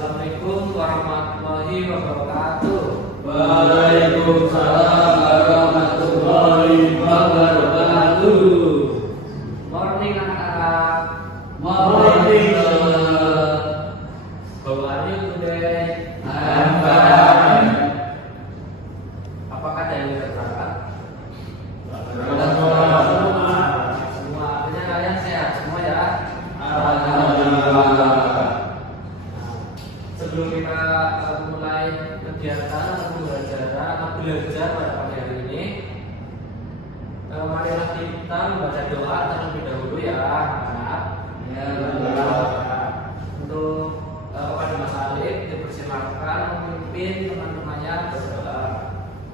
Assalamualaikum warahmatullahi wabarakatuh. Waalaikumsalam warahmatullahi wabarakatuh. Morning anak-anak. Morning. How are you today? I'm fine. Apakah ada yang berangkat? Semua. Artinya kalian sehat semua ya? Alhamdulillah. Sebelum kita mulai kegiatan atau belajar pada pagi hari ini, marilah kita membaca doa terlebih dahulu ya, anak. Ya, Untuk kepada Mas Alif dipersilakan memimpin teman-temannya berdoa.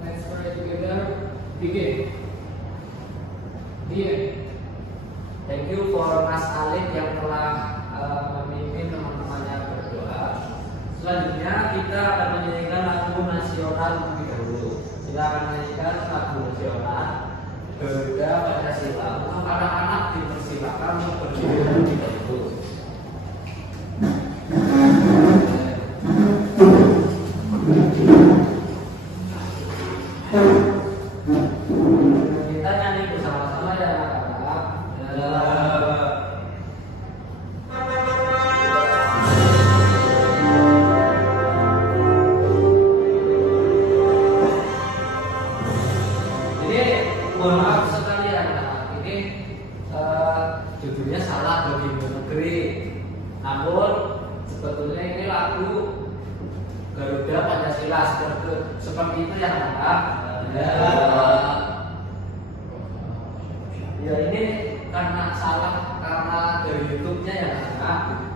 Let's pray together. Begin. Thank you for Mas Alif yang telah memimpin teman-temannya berdoa. Selanjutnya kita akan menyanyikan lagu nasional terlebih dahulu. Silakan menyanyikan lagu nasional Garuda Pancasila. Untuk anak-anak dipersilakan untuk berdiri terlebih dahulu. Kita nyanyi bersama-sama ya anak-anak. Ini mohon maaf sekali ya anak-anak. Ini judulnya salah bagi negeri. Namun sebetulnya ini lagu Garuda Pancasila seperti itu ya anak-anak. Ya ini karena salah karena dari YouTube-nya ya anak-anak.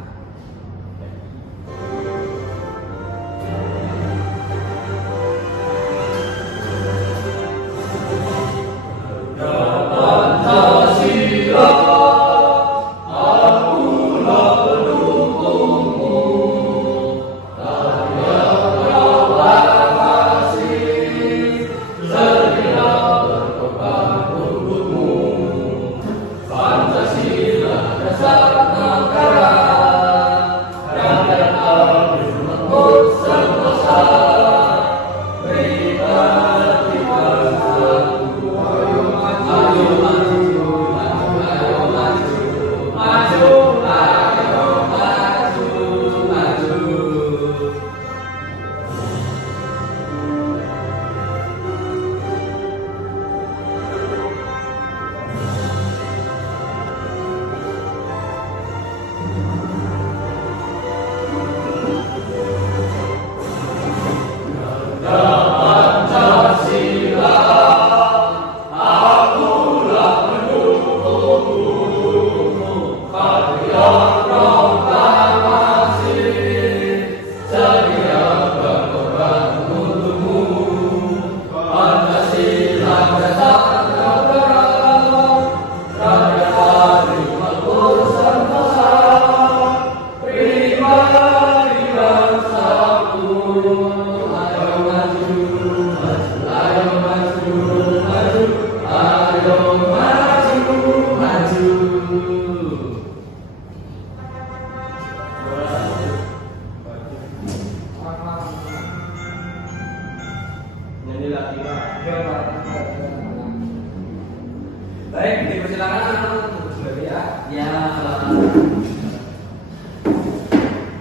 Baik, dipersilakan untuk berdiri ya.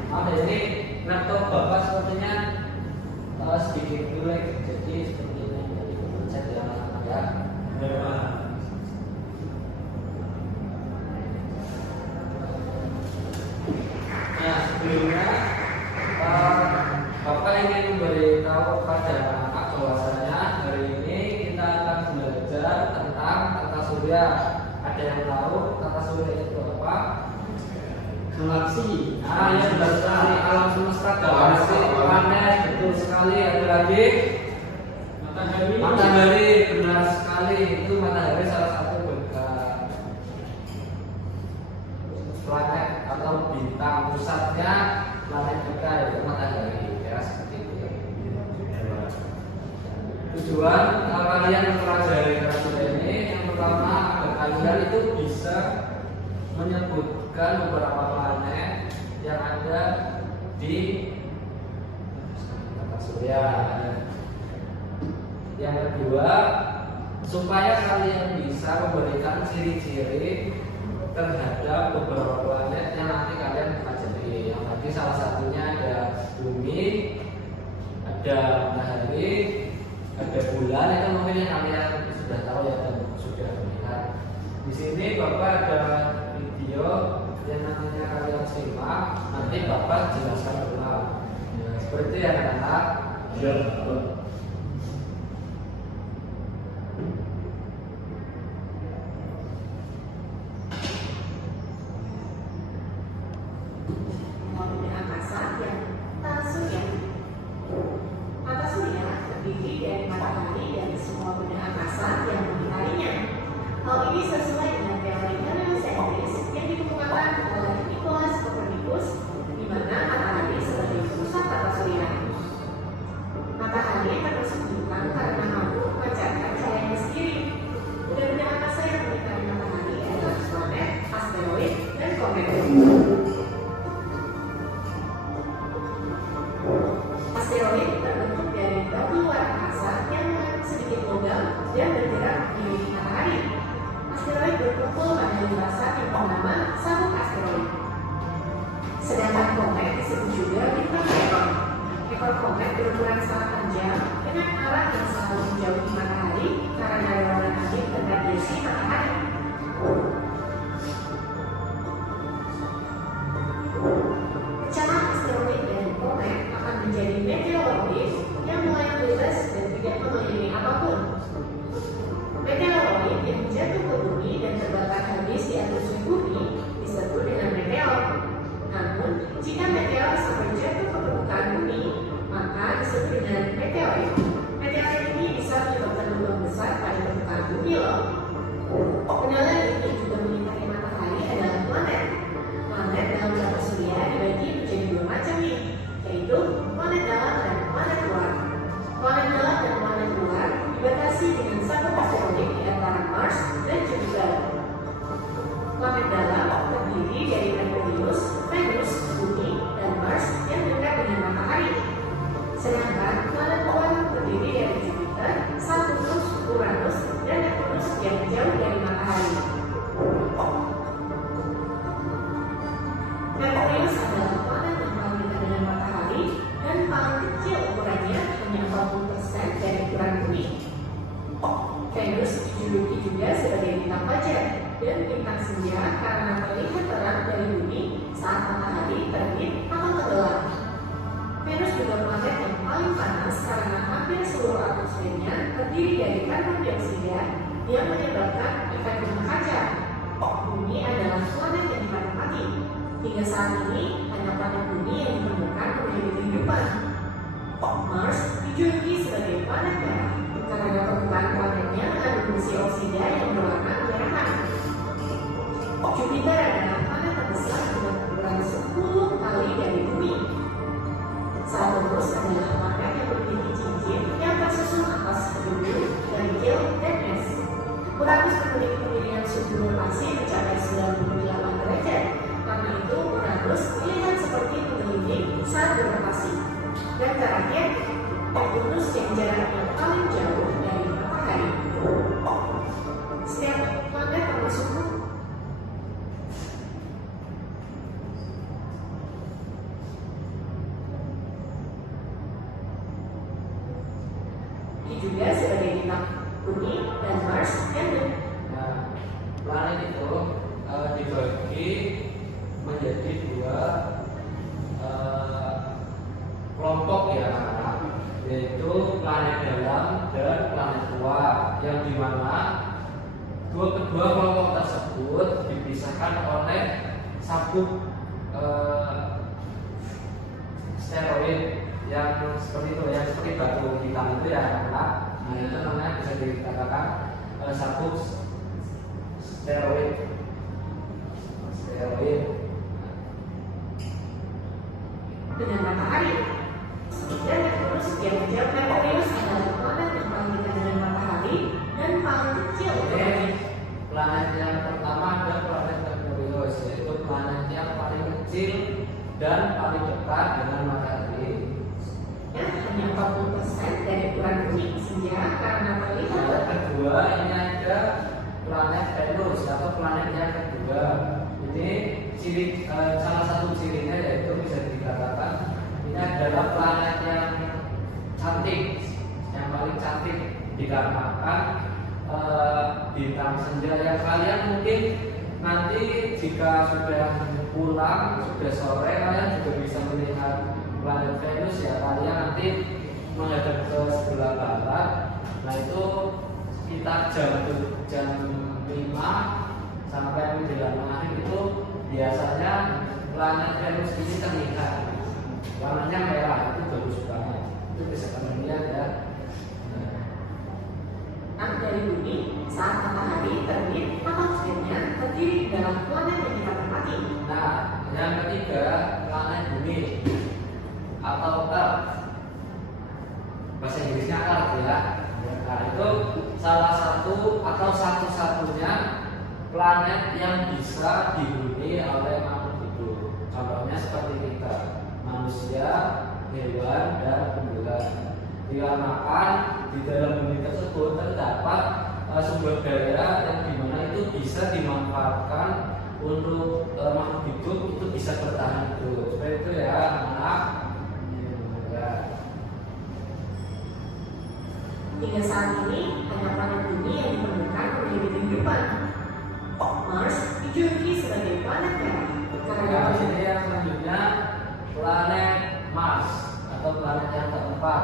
Maaf ini laptop bapak sepertinya sedikit jelek, jadi seperti ini jadi cek ya. Nah sebelumnya bapak ingin memberitahu kepada anak bahwasanya hari ini kita akan belajar tentang tata surya. Ada yang tahu tata surya itu apa? Galaksi. Ya benar sekali, alam semesta, galaksi, planet, betul sekali. Ada lagi matahari, benar sekali. Itu matahari salah satu planet atau bintang, pusatnya planet kita yaitu matahari. Ya seperti itu. Tujuan kalian mempelajari kasus ini yang pertama agar kalian itu bisa menyebutkan beberapa planet yang ada di ciri-ciri terhadap beberapa planet yang nanti kalian pelajari. Yang tadi salah satunya ada bumi, ada matahari, ada bulan. Itu mungkin yang kalian sudah tahu ya dan sudah melihat. Di sini Bapak ada video yang nantinya kalian simak. Nanti Bapak jelaskan ulang. Ya, seperti yang anak-anak. Ya. Benda angkasa yang tak surya. Mata surya terdiri dari matahari dan semua benda angkasa yang mengitarinya. Hal ini sesuai dengan teori heliosentris yang dikemukakan oleh Nicolaus Copernicus, di mana matahari sebagai pusat tata surya. Matahari termasuk bintang karena mampu memancarkan cahayanya sendiri. Benda-benda angkasa yang mengitari matahari adalah planet, asteroid, dan komet. Asteroid terbentuk dari batu luar angkasa yang mengandung sedikit logam dan bergerak mengelilingi matahari. Asteroid berkumpul pada lintasan yang bernama sabuk asteroid. Sedangkan komet disebut juga bintang meteor. Ekor komet berukuran sangat panjang dengan arah yang selalu menjauhi matahari karena dorongan angin dan radiasi matahari. Pecahan asteroid dan komet akan menjadi meteoroid yang mulai melintas dan tidak mengelilingi apapun. Meteoroid yang jatuh ke bumi dan terbakar habis di atmosfer bumi disebut dengan meteor. Namun, jika meteor sampai jatuh ke permukaan bumi, maka disebut dengan meteorit. Meteorit ini bisa menyebabkan lubang besar pada permukaan bumi loh. Penilaian ini juga mengitari matahari adalah planet. Planet dalam tata surya dibagi menjadi dua macam nih, yaitu planet dalam dan planet luar. Planet dalam dan planet luar dibatasi dengan sabuk asteroid di antara Mars dan Jupiter. Planet dalam terdiri dari Merkurius, Venus, Bumi, dan Mars yang dekat dengan matahari. Sedangkan planet luar terdiri dari Jupiter, Saturnus, Uranus, dan Neptunus yang jauh dari matahari. Merkurius adalah planet yang paling dekat dengan matahari dan paling kecil ukurannya, hanya 40% dari ukuran bumi. Venus dijuluki juga sebagai bintang fajar dan bintang senja karena terlihat terang dari bumi saat matahari terbit atau tenggelam. Venus juga planet yang paling panas karena hampir seluruh atmosfernya terdiri dari karbon dioksida yang menyebabkan efek rumah kaca. Bumi adalah planet yang dipakai mati. Hingga saat ini, hanya planet bumi yang ditemukan memiliki kehidupan. Mars dijuluki sebagai planet merah karena permukaan planetnya mengandung fungsi oksida yang berwarna kemerahan. Jupiter adalah planet terbesar dengan ukuran 10 kali dari bumi. Saturnus adalah planet yang memiliki cincin yang tersusun atas kedua, kerikil, dan es. Uranus memiliki pemilihan suhu rotasi mencapai 98 derajat. Karena itu, Uranus terlihat seperti mengelilingi saat berotasi. Dan terakhir, Neptunus yang jaraknya paling jauh dari matahari. Setiap planet termasuk juga sebagai bintang bumi dan Mars dan Bumi. Nah, planet itu dibagi menjadi dua kelompok ya, yaitu planet dalam dan planet luar, yang dimana kedua kelompok tersebut dipisahkan oleh sabuk asteroid yang seperti itu, yang seperti batu hitam itu ya, nah itu namanya bisa dikatakan sabuk asteroid. Dengan matahari. Dan Neptunus yang menjauh. Merkurius adalah planet yang paling dekat dengan matahari dan paling kecil. Planet yang pertama adalah planet Merkurius, yaitu planet yang paling kecil dan paling dekat dengan matahari. Hanya 40% dari ukuran bumi senja karena terlihat. Kedua, ini ada planet Venus atau planet yang kedua. Ini salah satu cirinya yaitu bisa dikatakan ini adalah planet yang cantik, yang paling cantik dikarenakan bintang senja yang kalian mungkin nanti jika sudah pulang, sudah sore kalian juga bisa melihat planet Venus ya. Kalian nanti menghadap ke sebelah barat. Nah itu sekitar jam 5 sampai menjelang maghrib itu biasanya planet Venus ini terlihat warnanya merah, itu bagus banget. Itu bisa kalian lihat ya. Dari bumi saat matahari terbit, atmosfernya terdiri dalam planet yang kita tempati. Nah, yang ketiga planet bumi atau Earth. Bahasa Inggrisnya Earth ya. Nah, itu salah satu atau satu-satunya planet yang bisa dihuni oleh makhluk hidup. Contohnya seperti kita, manusia, hewan, dan tumbuhan. Dikarenakan di dalam bumi tersebut terdapat sumber daya yang dimana itu bisa dimanfaatkan untuk makhluk hidup itu bisa bertahan hidup. Seperti itu ya anak. Ya. Hingga saat ini hanya planet bumi yang ditemukan memiliki kehidupan. Mars dijuluki sebagai planet merah karena Nah, ini yang selanjutnya planet Mars atau planet yang keempat.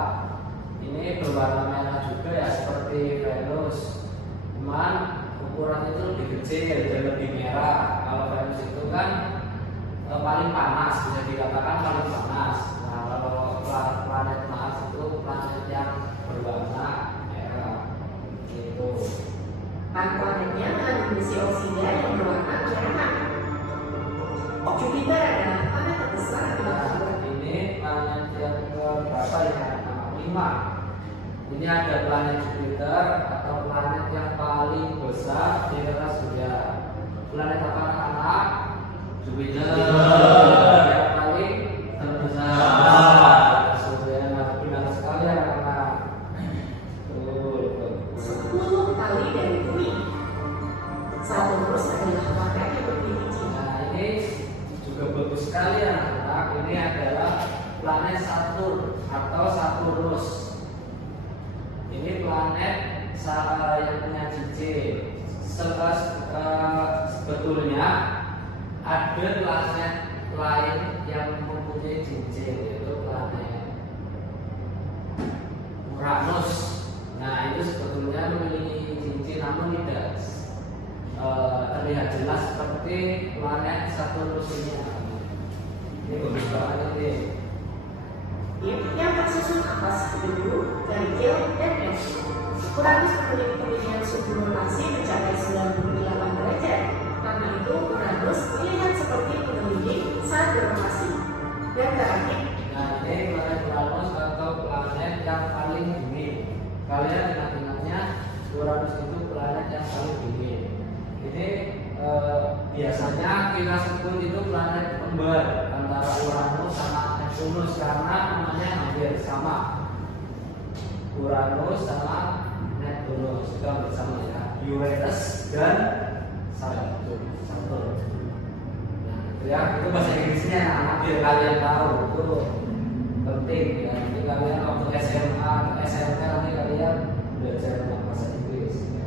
Ini berwarna merah juga ya seperti Venus. Cuman ukuran itu lebih kecil dan lebih merah. Kalau Venus itu kan paling panas, bisa dikatakan paling panas. Nah, kalau planet Mars itu planet yang berwarna merah. Gitu. planetnya mengandung besi oksida yang berwarna merah. Jupiter adalah planet terbesar akibat Nah, sumber. ini planet yang berapa ya? 5. Ini ada planet Jupiter atau planet yang paling besar di atas surya. Planet apa anak-anak? Jupiter Yang paling terbesar. surya. Benar sekali anak-anak. Tuh. 10 kali dari bumi. Saturnus adalah planet yang berpilih Cina. Nah ini juga bagus sekali anak-anak. Ini adalah planet Saturn atau Saturnus. Ini planet yang punya cincin. Sebetulnya ada planet lain yang mempunyai cincin, yaitu planet Uranus. Nah itu sebetulnya memiliki cincin namun tidak terlihat jelas seperti planet Saturnus ini. Ini bagus banget ini. Yang tersusun atas debu, kerikil, dan es. Uranus memiliki ketinggian suhu rotasi mencapai 98 derajat. Karena itu Uranus terlihat seperti mengelilingi saat berrotasi. Dan terakhir, Nah ini planet Uranus atau planet yang paling dingin. Kalian ingat-ingatnya Uranus itu planet yang paling dingin. Ini biasanya kita sebut itu planet kembar antara Uranus sama Neptunus karena namanya hampir sama. Uranus sama Neptunus itu hampir sama ya. Uranus dan Saturn. Nah, itu ya, itu bahasa Inggrisnya anak biar kalian tahu itu penting ya. Nanti kalian waktu SMA, SMP nanti kalian belajar tentang bahasa Inggris. Ya.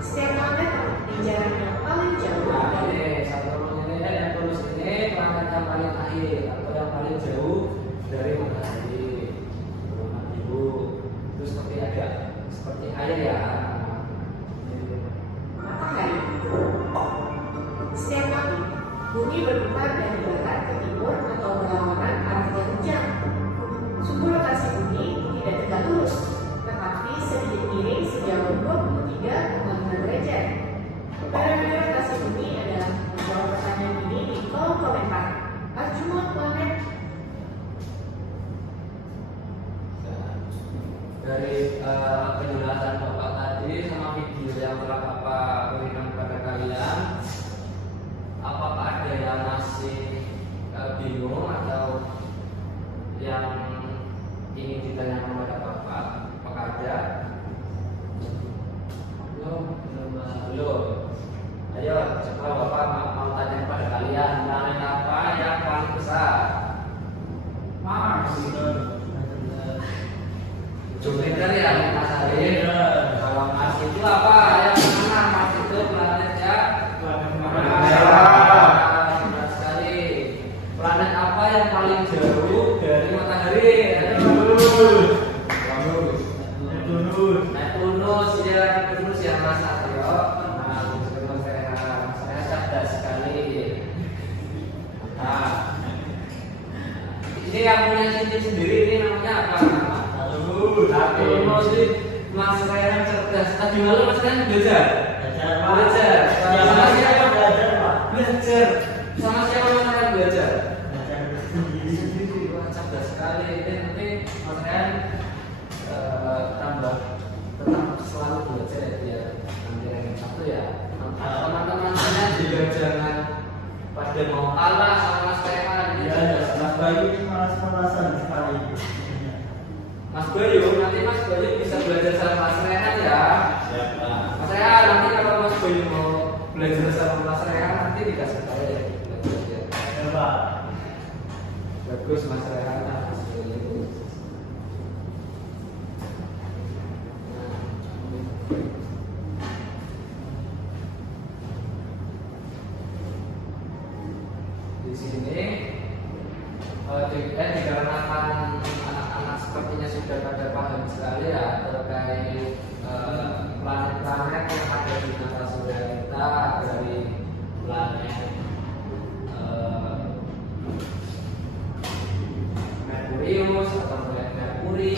setiap planet memiliki jarak yang paling jauh Nah dari ini Saturnus ini Neptunus ini planet yang paling akhir atau yang paling jauh dari matahari. Warna biru. Terus seperti air ya. matahari. Setiap malam, bumi berputar dari barat ke timur atau berlawanan arah jam. Sumbu rotasi bumi tidak tegak lurus, tetapi sedikit miring sejauh 23,5 derajat. Periode rotasi bumi adalah menjawab pertanyaan ini di kolom komentar. Ajumut planet Dari penjelasan Bapak tadi sama video yang telah Bapak berikan kepada kalian, apakah ada yang masih bingung atau yang ingin ditanyakan kepada Bapak? Apakah ada? Belum Ini yang punya Cinti sendiri ini namanya apa? Aduh, sih Mas Ryan cerdas. Tadi malam Mas Ryan belajar. Belajar. Sama siapa belajar, Pak? Belajar. Sama siapa Mas Ryan belajar? Wah, cerdas sekali. Ini nanti Mas Ryan tambah tetap selalu belajar ya. Nanti ranking 1 ya. Teman-temannya juga jangan pada mau kalah sama Mas Ryan. Mas Bayu ini malas-malasan sekali. Mas Bayu, nanti Mas Bayu bisa belajar sama Mas Rehan ya. Siap, Pak. Mas Rehan, nanti kalau Mas Bayu mau belajar sama Mas Rehan, nanti dikasih tahu ya. Ya, Pak. Bagus Mas Rehan, Mas Bayu. Di sini dikarenakan anak-anak sepertinya sudah pada paham sekali ya terkait planet-planet yang ada di tata surya kita, dari planet Merkurius atau planet Merkuri,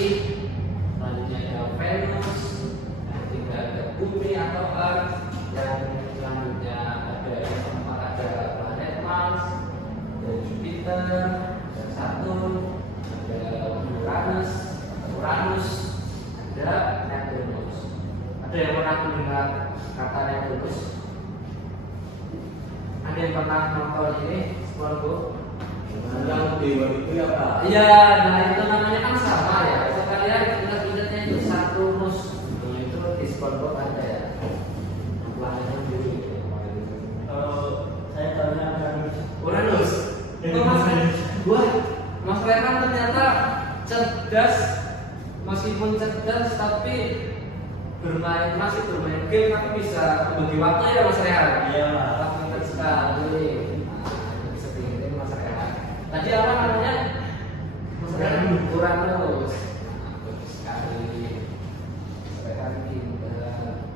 selanjutnya ada Venus, yang ketiga ada Bumi atau Earth, dan selanjutnya ada yang keempat ada planet Mars, ada Jupiter, ada Saturn, ada Uranus, ada Neptunus. Ada yang pernah mendengar kata Neptunus? Ada yang pernah nonton ini SpongeBob? Yang dewa itu ya, Pak? Iya, nah itu namanya kan sama ya. Sekalian ingat-ingatnya itu Saturnus. Nah, itu di SpongeBob ada ya. Planetnya biru. Saya tahunya Uranus. Itu Mas Rehan ternyata cerdas, meskipun cerdas tapi masih bermain game tapi bisa membagi waktu ya Mas Rehan. Iya, Pak. Pintar sekali. Bisa diingetin Mas Rehan. Tadi apa namanya? Mas Rehan Uranus. Bagus sekali. Mas Rehan pintar.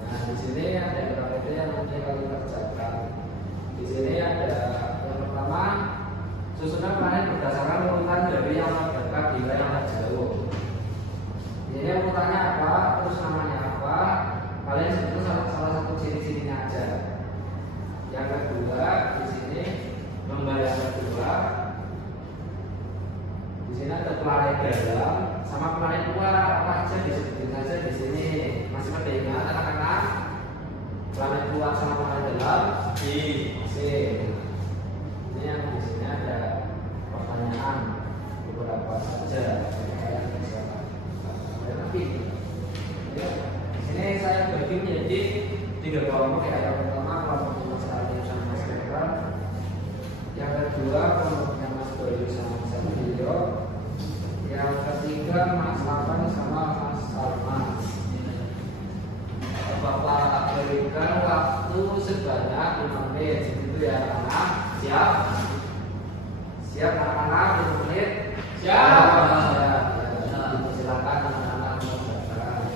Nah di sini ada beberapa itu yang nanti kalau kerjakan. Di sini ada yang pertama, susunan planet berdasarkan urutan dari yang terdekat hingga yang terjauh. Jadi urutannya apa, terus namanya apa, kalian sebut salah satu ciri-cirinya aja. Yang kedua di sini gambar yang kedua, di sini ada planet dalam sama planet luar, apa aja disebutin saja di sini. Masih pada ingat anak-anak? Planet luar sama planet dalam? Masih. Ini yang di sini ada pertanyaan beberapa saja. Tapi ya, di sini saya bagi menjadi 3 kelompok ya. Yang pertama kelompok Mas Arif sama Mas Rehan. Yang kedua kelompoknya Mas Bayu sama Mas Arif. Yang ketiga Mas Lapan sama Mas Salman. Bapak berikan waktu sebanyak 5 menit. Itu ya anak. Siap? Siap anak-anak 5 menit? Siap. Silakan anak-anak mengerjakan.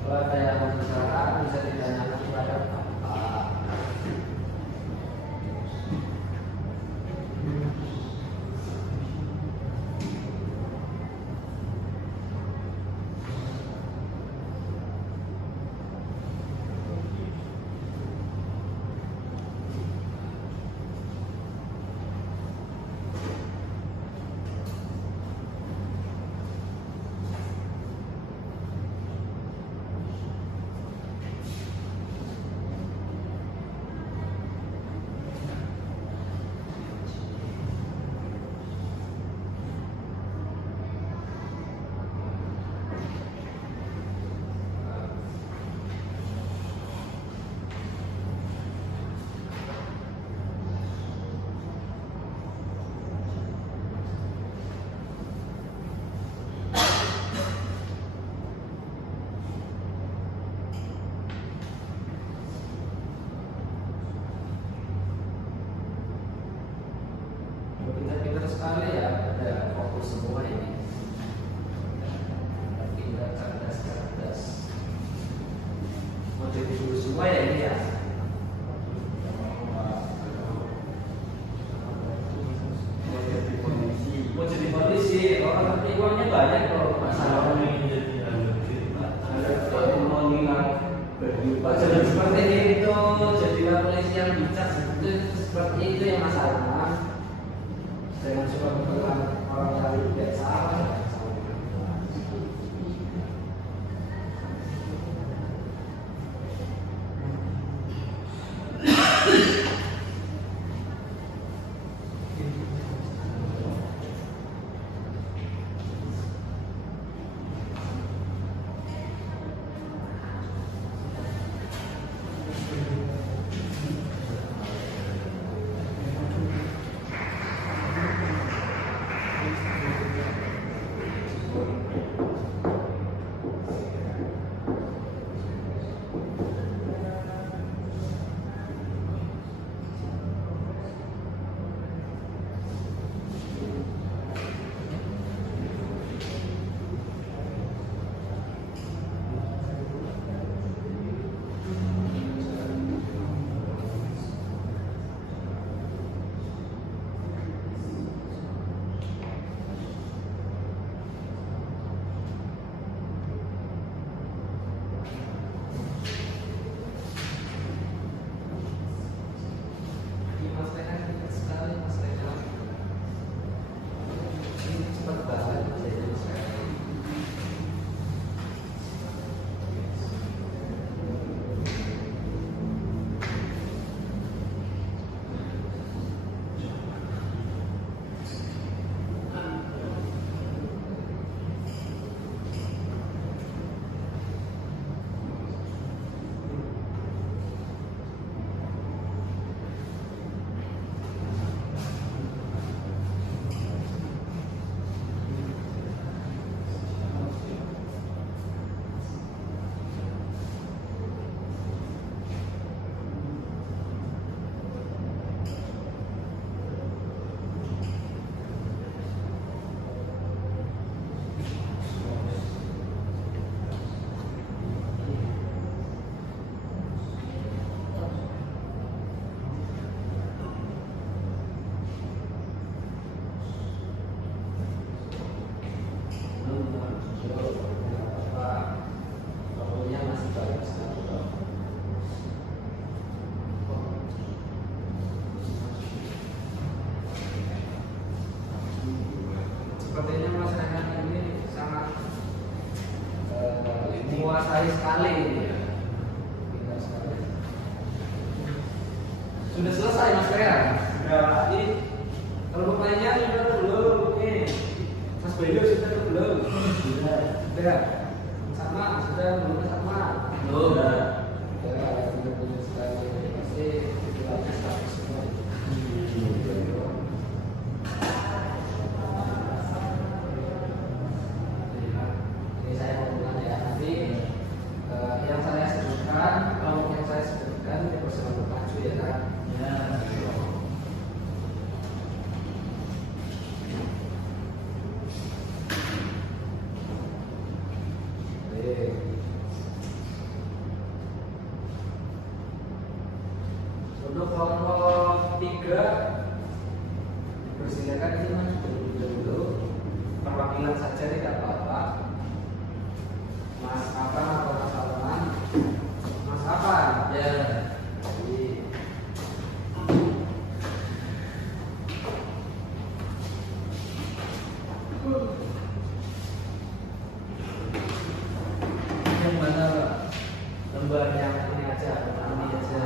Kalau ada yang mengerjakan bisa ditanyakan kepada Bapak. Pintar-pintar sekali ya, ada fokus semua ini. Pintar, cerdas. Mau jadi guru semua ya ini ya. Mau jadi polisi. penipuannya banyak kalau Masalah masalah. ini jadi lebih ada mau ngingat berdua. Jangan seperti itu, jadilah polisi yang bijak. Seperti itu yang masalah. Jangan suka mengatakan orang lain tidak salah. Mas Rehan cepat sekali, Mas Rehan. Ini cepat banget jadi saya. Pokoknya masih bagus. Sepertinya Mas Rehan ini sangat menguasai sekali ini ya. Pintar sekali. Sudah selesai Mas Rehan. Sudah. Ini kelompok lainnya sudah belum? Oke. Mas Bayu sudah belum? Sudah. Sudah. Sama sudah belum sama? Belum. Ya, benar-benar sekali. Pasti istilahnya status semua. Ini saya mau ulang ya. Nanti yang saya sebutkan, kelompok yang saya sebutkan dipersilakan maju ya kan? Ya. Baik. Untuk kelompok 3 dipersilakan ini Mas dulu perwakilan saja tidak apa-apa. Mas Afan atau Mas Alman? Mas Afan ya. Jadi, yang mana Pak? Lembar yang ini aja, ini aja.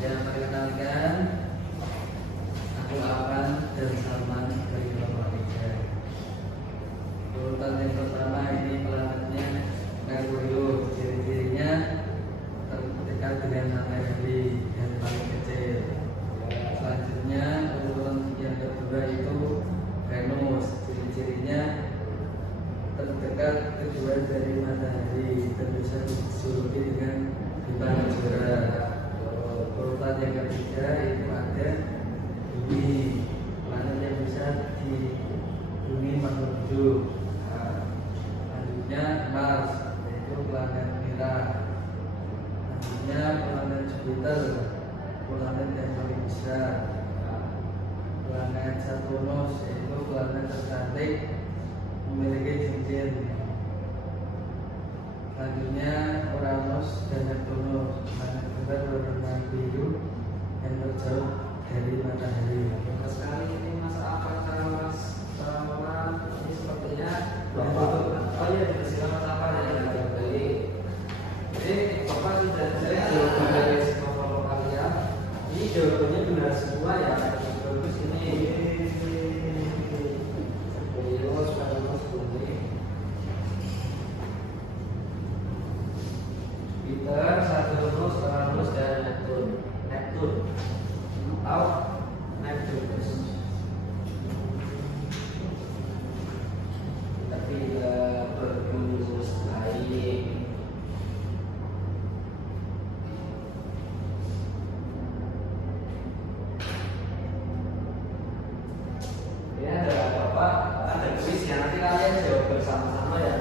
Yang perkenalkan, aku Afan dan Salman dari kelompok 3. Urutan yang pertama ini pelatihnya Merkurius, ciri-cirinya terdekat dengan matahari yang paling kecil. Selanjutnya urutan yang kedua itu Venus, ciri-cirinya terdekat kedua dari matahari, tentu saja disuluti dengan bintang kejora. Urutan yang ketiga itu ada Bumi, planet yang bisa di bumi makhluk hidup. Selanjutnya Mars, yaitu planet merah. Selanjutnya planet Jupiter, planet yang paling besar. Planet Saturnus, yaitu planet tercantik memiliki cincin. Selanjutnya Uranus dan Neptunus, planet kembar berwarna biru yang terjauh dari matahari. Benar sekali ini Mas Afan sama Mas Rahman. Ini sepertinya oh iya silakan Mas Afan ya dari. Jadi Bapak sudah saya jawaban dari semua kalian. Ini jawabannya benar semua ya. Bagus ini. Serius Uranus bumi. Jupiter, Saturnus, Uranus dan Neptun. Tahu Neptunus? Tapi berbulus lain. Ini ada apa? Ada kuisnya. Nanti kalian jawab bersama-sama ya.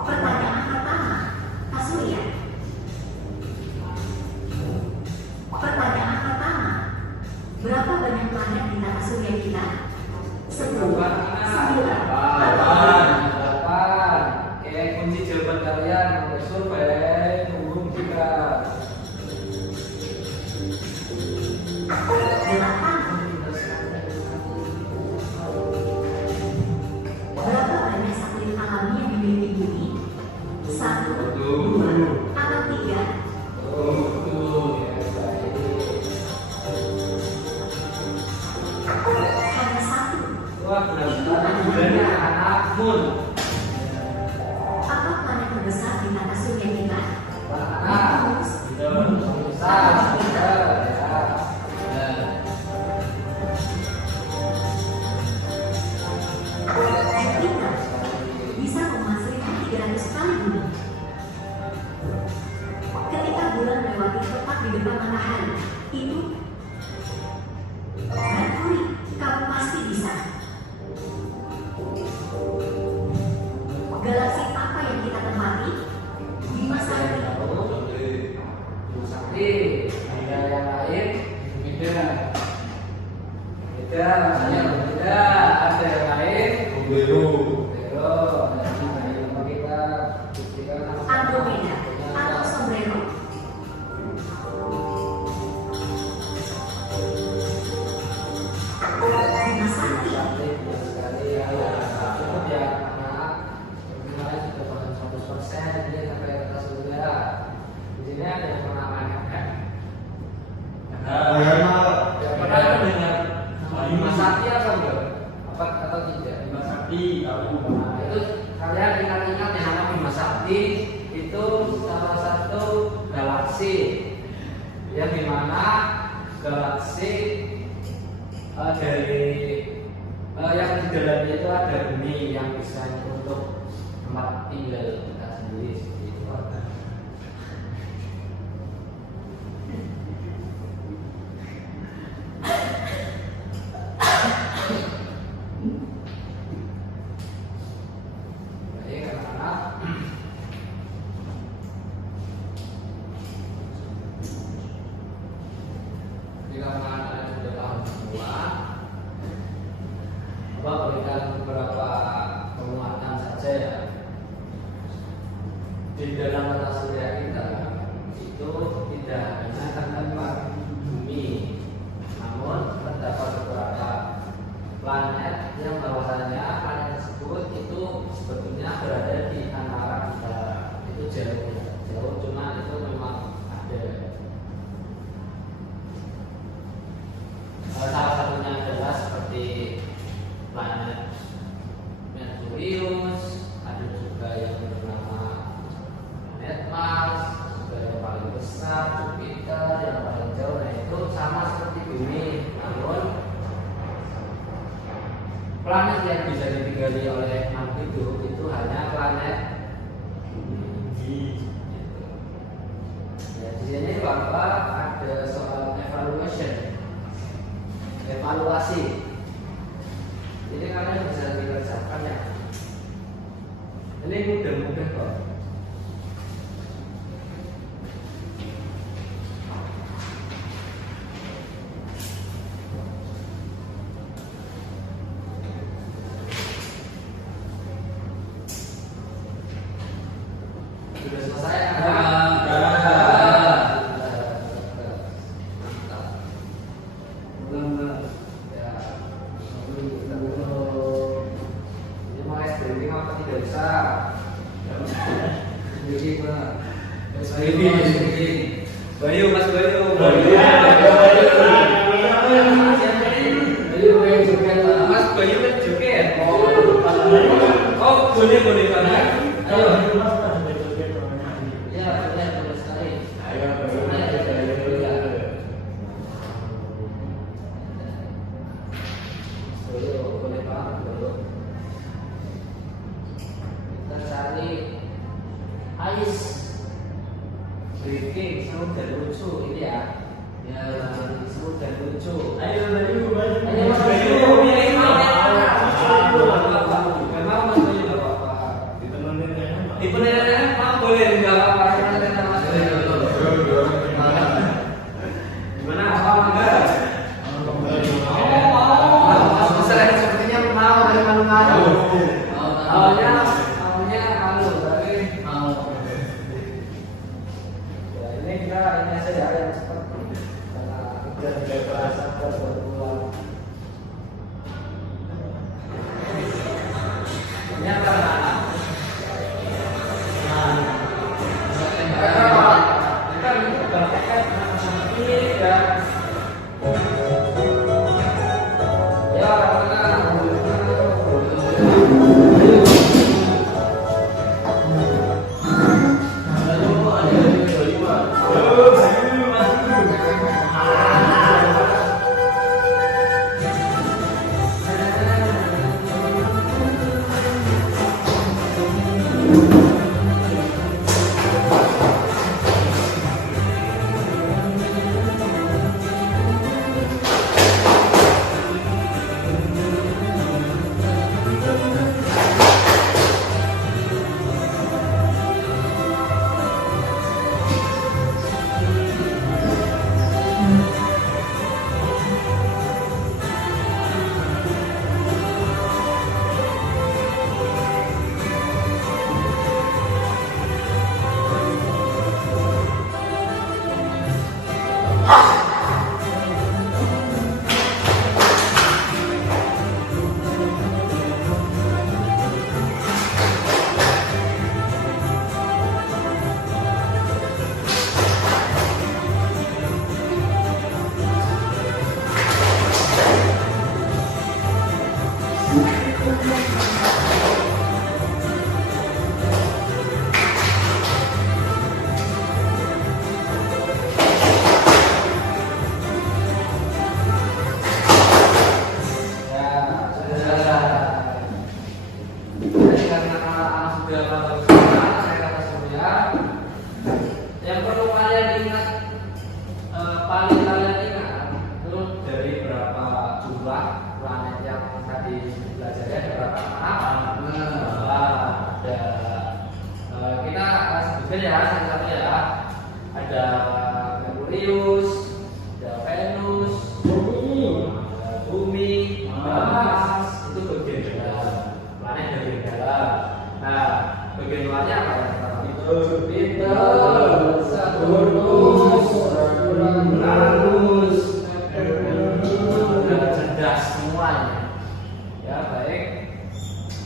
Pertanyaan pertama, Pak Surya. Pertanyaan pertama, berapa banyak planet di tata surya kita? 10, 9, 8. Oke, kunci jawaban kalian survei umum juga. 8. Berapa banyak satelit alami yang dimiliki bumi? 1, 2, atau 3? Hanya 1. Wah, benar-benar bulannya anak moon. Apa planet terbesar di tata surya kita? Venus. Besar, besar, ya. Jupiter bisa menghasilkan 300 kali bumi. Ketika bulan melewati tepat di depan matahari, itu Merkuri, kamu pasti bisa. Galaksi apa yang kita tempati? Bima Sakti. Sakti, ada yang lain? Beda. Beda, hanya beda. Ada yang lain? Beda. Nah, kita buktikan. Andromeda atau Sombrero. Bima Sakti. Benar sekali ya. Cukup ya, anak. Kemarin sudah bahkan 100%, ini sampai ke atas surya. Di sini ada yang mengamankan kan? Ya, pernah dengar Bima Sakti apa enggak? Apa atau tidak? Bima Sakti, tahu. Nah, itu kalian ingat-ingat yang nama Bima Sakti itu salah satu galaksi yang dimana galaksi dari yang di dalamnya itu ada bumi yang bisa untuk tempat tinggal kita sendiri seperti itu. Baik anak-anak, jika kalian sudah paham semua, Bapak berikan beberapa penguatan saja ya. Di dalam tata surya kita itu tidak hanya terdapat bumi, namun terdapat beberapa planet yang bahwasanya planet tersebut itu sebetulnya berada di antara kita. Itu jauh, cuma itu memang ada. Salah satunya adalah seperti planet Merkurius, ada juga yang bernama planet Mars, juga yang paling besar Jupiter, yang paling jauh. Nah itu sama seperti bumi, namun planet yang bisa ditinggali oleh makhluk itu hanya planet bumi. Ya, di sini Bapak ada soal evaluasi. Jadi kalian bisa dikerjakan ya. Ini mudah-mudah kok. Bayu, Mas Bayu. Bayu joget lah. Mas Bayu kan joget. Oh, Boleh mana? ayo. Ya, boleh sekali. Boleh banget dulu. Kita cari Ais Briefing seru dan lucu ini ya. Ya, seru dan lucu. Ayo Mas Bayu, pilih memang Mas Bayu nggak apa-apa. Dipenerin boleh nggak apa-apa. Gimana? Apa enggak? Sepertinya mau dari malu-malu. Maunya malu, tapi ya, ini aja ya yang cepat karena udah bahasa berbulan. Ini apa? Yang perlu kalian ingat, paling kalian ingat itu dari berapa jumlah planet yang tadi belajarnya ada berapa? Ada kita sebutkan ya satu-satu ya. Ada Merkurius, ada Venus, Bumi, Mars, itu bagian dalam planet dari dalam. Nah, bagian luarnya apa ya? Jupiter, Saturnus, Uranus, cerdas semuanya. Ya baik.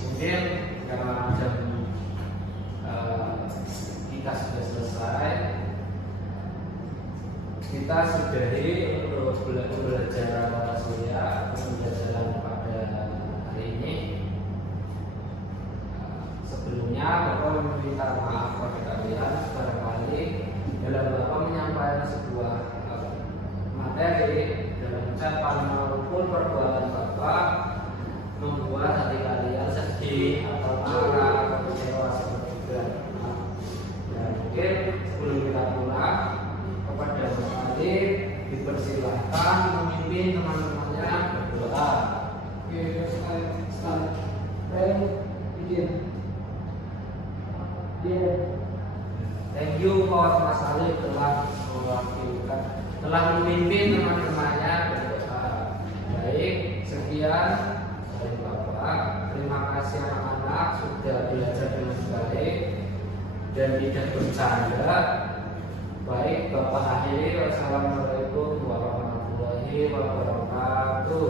Mungkin karena jam kita sudah selesai, kita sudahi untuk pembelajaran tata surya, pembelajaran pada hari ini. Sebelumnya Bapak meminta maaf kepada kalian barangkali dalam Bapak menyampaikan sebuah materi dalam ucapan maupun perbuatan Bapak membuat hati kalian sedih atau marah atau kecewa seperti itu. Dan mungkin sebelum kita pulang kepada Bapak Ali dipersilahkan memimpin teman-temannya berdoa. Oke, start. Begin. Thank you for Mas Ali telah mewakilkan, telah memimpin teman-temannya berdoa. Baik, sekian dari Bapak. Terima kasih anak-anak sudah belajar dengan baik dan tidak bercanda. Baik, Bapak akhiri. Wassalamualaikum warahmatullahi wabarakatuh.